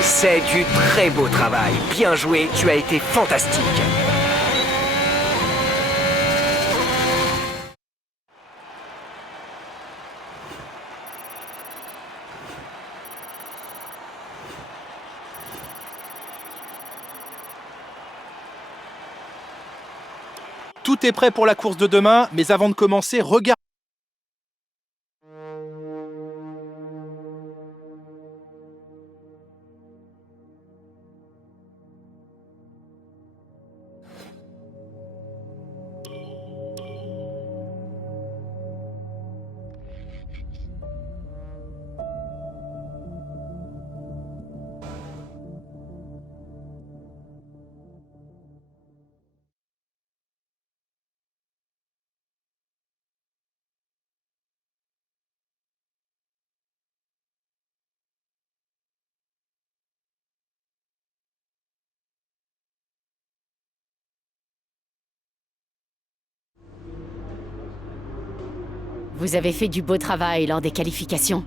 C'est du très beau travail. Bien joué, tu as été fantastique. Tout est prêt pour la course de demain, mais avant de commencer, regardez. Vous avez fait du beau travail lors des qualifications.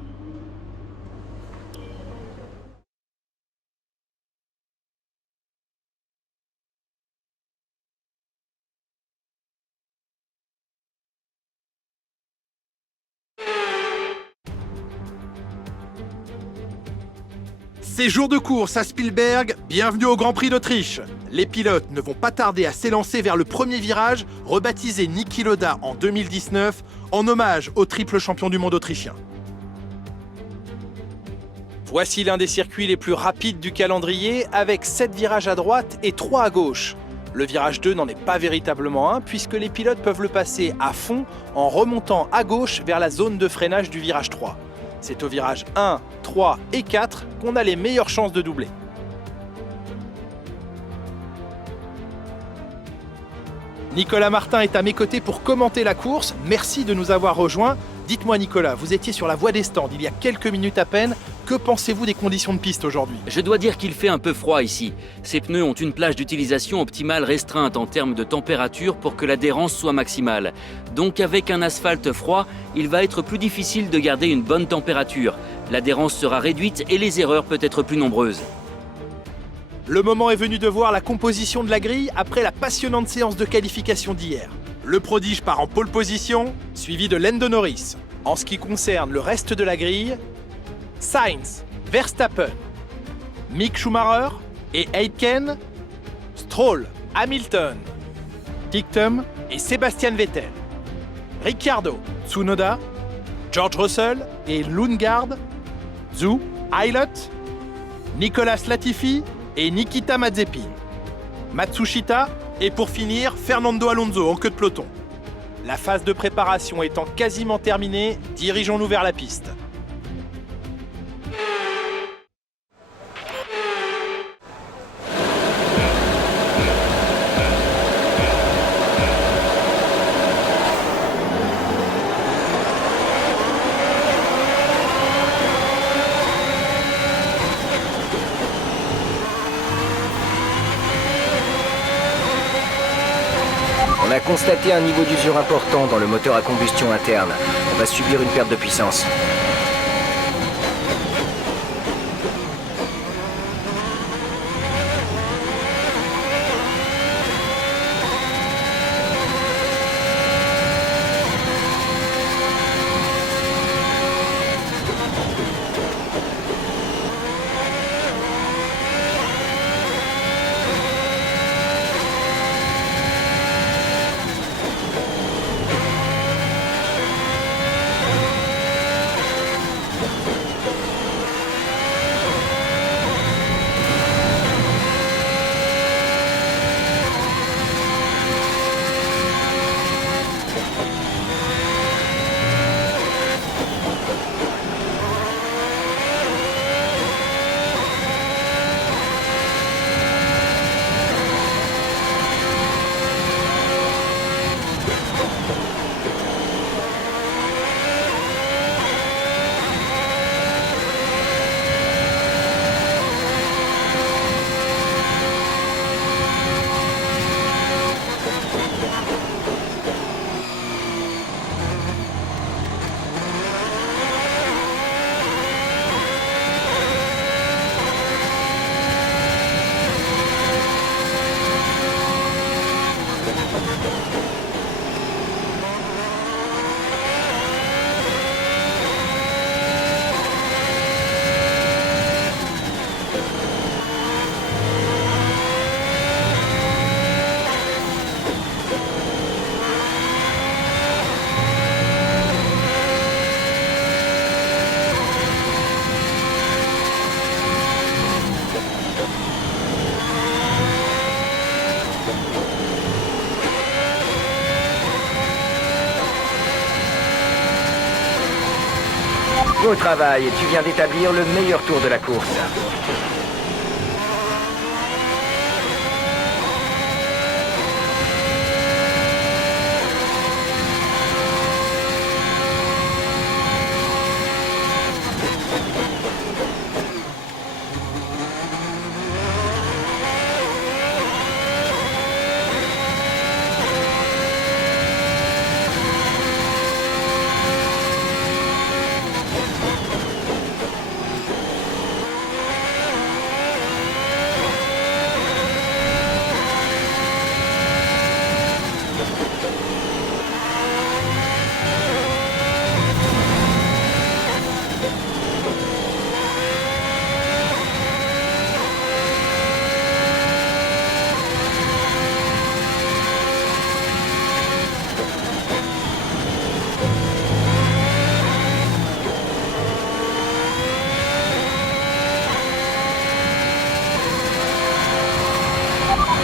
C'est jour de course à Spielberg, bienvenue au Grand Prix d'Autriche. Les pilotes ne vont pas tarder à s'élancer vers le premier virage, rebaptisé Niki Lauda en 2019, en hommage au triple champion du monde autrichien. Voici l'un des circuits les plus rapides du calendrier, avec 7 virages à droite et 3 à gauche. Le virage 2 n'en est pas véritablement un, puisque les pilotes peuvent le passer à fond en remontant à gauche vers la zone de freinage du virage 3. C'est au virage 1, 3 et 4 qu'on a les meilleures chances de doubler. Nicolas Martin est à mes côtés pour commenter la course. Merci de nous avoir rejoints. Dites-moi Nicolas, vous étiez sur la voie des stands il y a quelques minutes à peine. Que pensez-vous des conditions de piste aujourd'hui ? Je dois dire qu'il fait un peu froid ici. Ces pneus ont une plage d'utilisation optimale restreinte en termes de température pour que l'adhérence soit maximale. Donc avec un asphalte froid, il va être plus difficile de garder une bonne température. L'adhérence sera réduite et les erreurs peut être plus nombreuses. Le moment est venu de voir la composition de la grille après la passionnante séance de qualification d'hier. Le prodige part en pole position, suivi de Lando Norris. En ce qui concerne le reste de la grille, Sainz, Verstappen, Mick Schumacher et Aitken, Stroll, Hamilton, Ticktum et Sebastian Vettel, Ricciardo, Tsunoda, George Russell et Lundgaard, Zhou, Aylott, Nicolas Latifi et Nikita Mazepin, Matsushita et pour finir Fernando Alonso en queue de peloton. La phase de préparation étant quasiment terminée, dirigeons-nous vers la piste. On a constaté un niveau d'usure important dans le moteur à combustion interne. On va subir une perte de puissance. Beau travail, tu viens d'établir le meilleur tour de la course.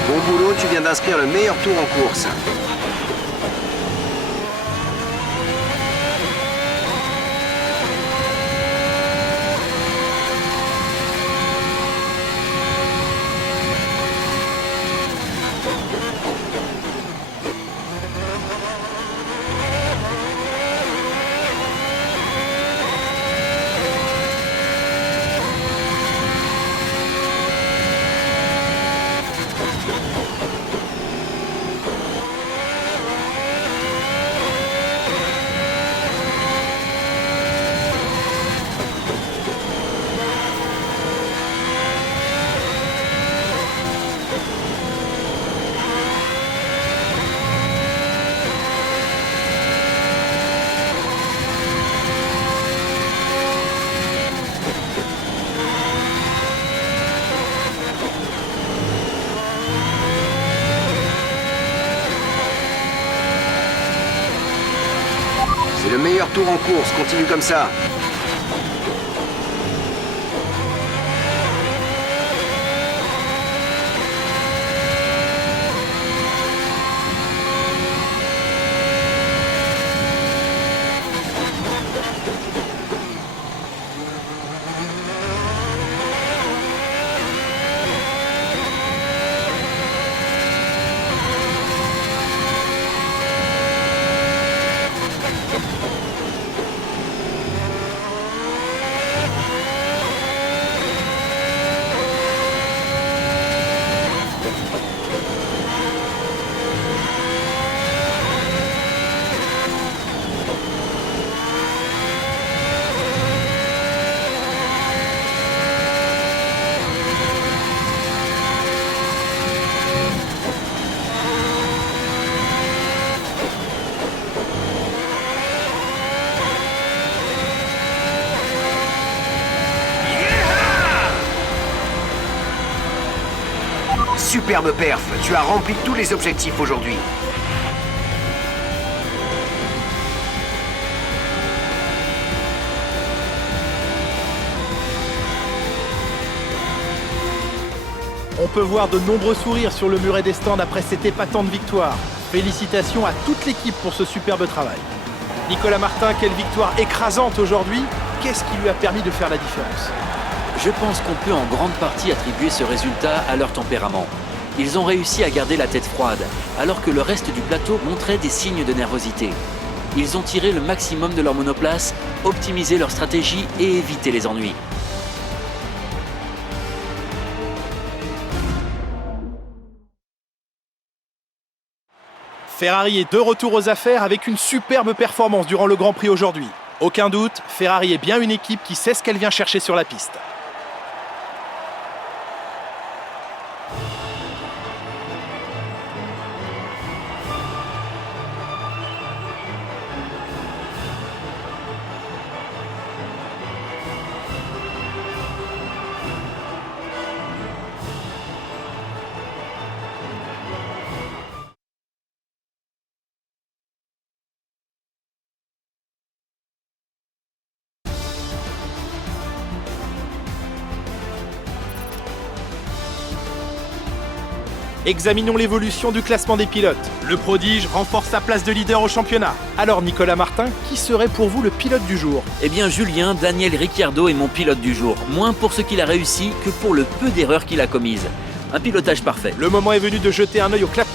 Bon boulot, tu viens d'inscrire le meilleur tour en course. C'est le meilleur tour en course, continue comme ça. Superbe perf, tu as rempli tous les objectifs aujourd'hui. On peut voir de nombreux sourires sur le muret des stands après cette épatante victoire. Félicitations à toute l'équipe pour ce superbe travail. Nicolas Martin, quelle victoire écrasante aujourd'hui. Qu'est-ce qui lui a permis de faire la différence? Je pense qu'on peut en grande partie attribuer ce résultat à leur tempérament. Ils ont réussi à garder la tête froide, alors que le reste du plateau montrait des signes de nervosité. Ils ont tiré le maximum de leur monoplace, optimisé leur stratégie et évité les ennuis. Ferrari est de retour aux affaires avec une superbe performance durant le Grand Prix aujourd'hui. Aucun doute, Ferrari est bien une équipe qui sait ce qu'elle vient chercher sur la piste. Examinons l'évolution du classement des pilotes. Le prodige renforce sa place de leader au championnat. Alors Nicolas Martin, qui serait pour vous le pilote du jour? Eh bien Julien, Daniel Ricciardo est mon pilote du jour. Moins pour ce qu'il a réussi que pour le peu d'erreurs qu'il a commises. Un pilotage parfait. Le moment est venu de jeter un œil au classement.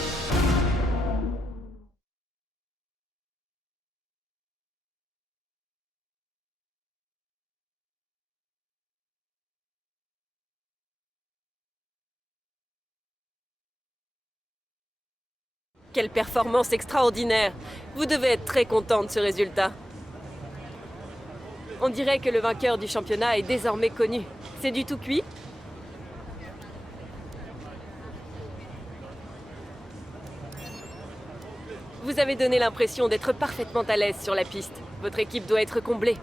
Quelle performance extraordinaire! Vous devez être très content de ce résultat. On dirait que le vainqueur du championnat est désormais connu. C'est du tout cuit? Vous avez donné l'impression d'être parfaitement à l'aise sur la piste. Votre équipe doit être comblée.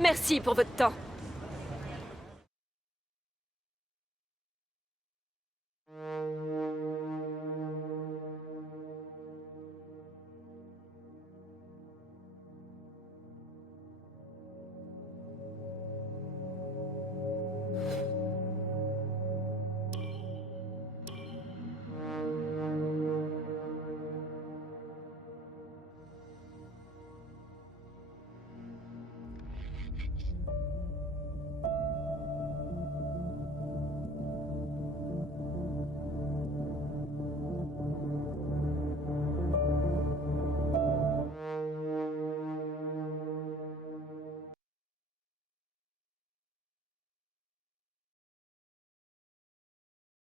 Merci pour votre temps.